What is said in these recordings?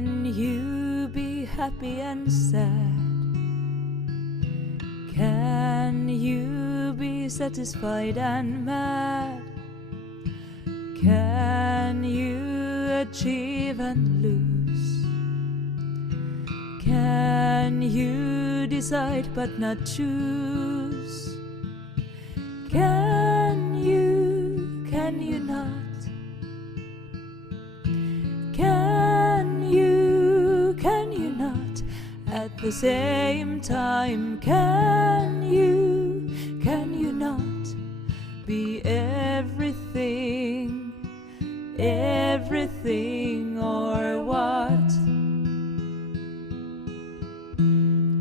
Can you be happy and sad? Can you be satisfied and mad? Can you achieve and lose? Can you decide but not choose? Can you not? Can you not? At the same time, can you not be everything, everything or what?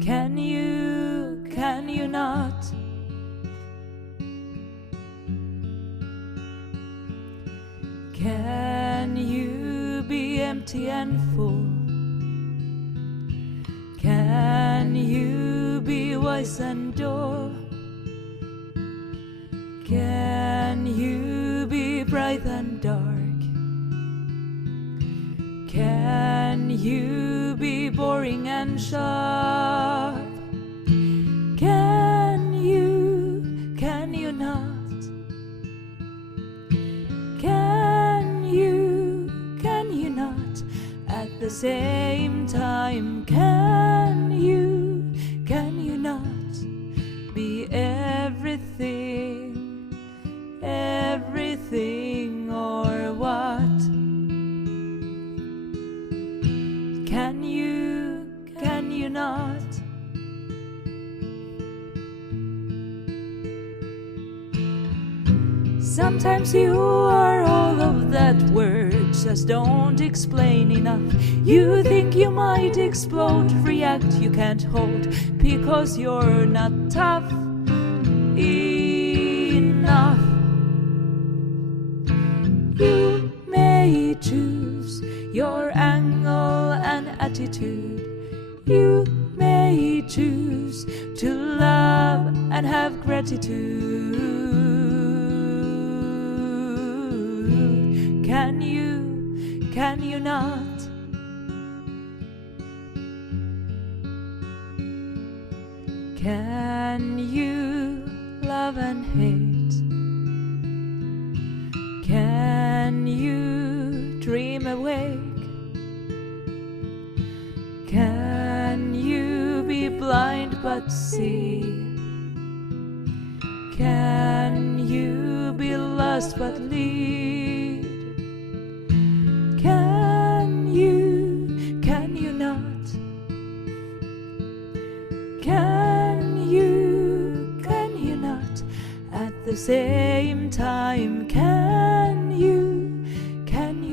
Can you not? Can you be empty and full? Can you be wise and dull? Can you be bright and dark? Can you be boring and sharp? Can you not? Can you not? At the same time, can you not be everything, everything or what? Can you not? Sometimes you are all of that, words just don't explain enough. You think you might explode, react you can't hold, because you're not tough enough. You may choose your angle and attitude. You may choose to love and have gratitude. Can you not? Can you love and hate? Can you dream awake? Can you be blind but see? Can you be lost but lead? Can you not? Can you not? At the same time, can you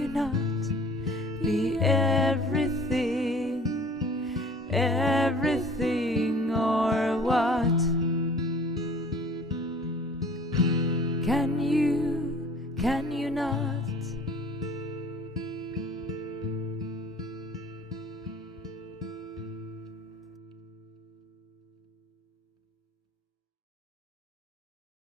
not be everything, everything or what? Can you not?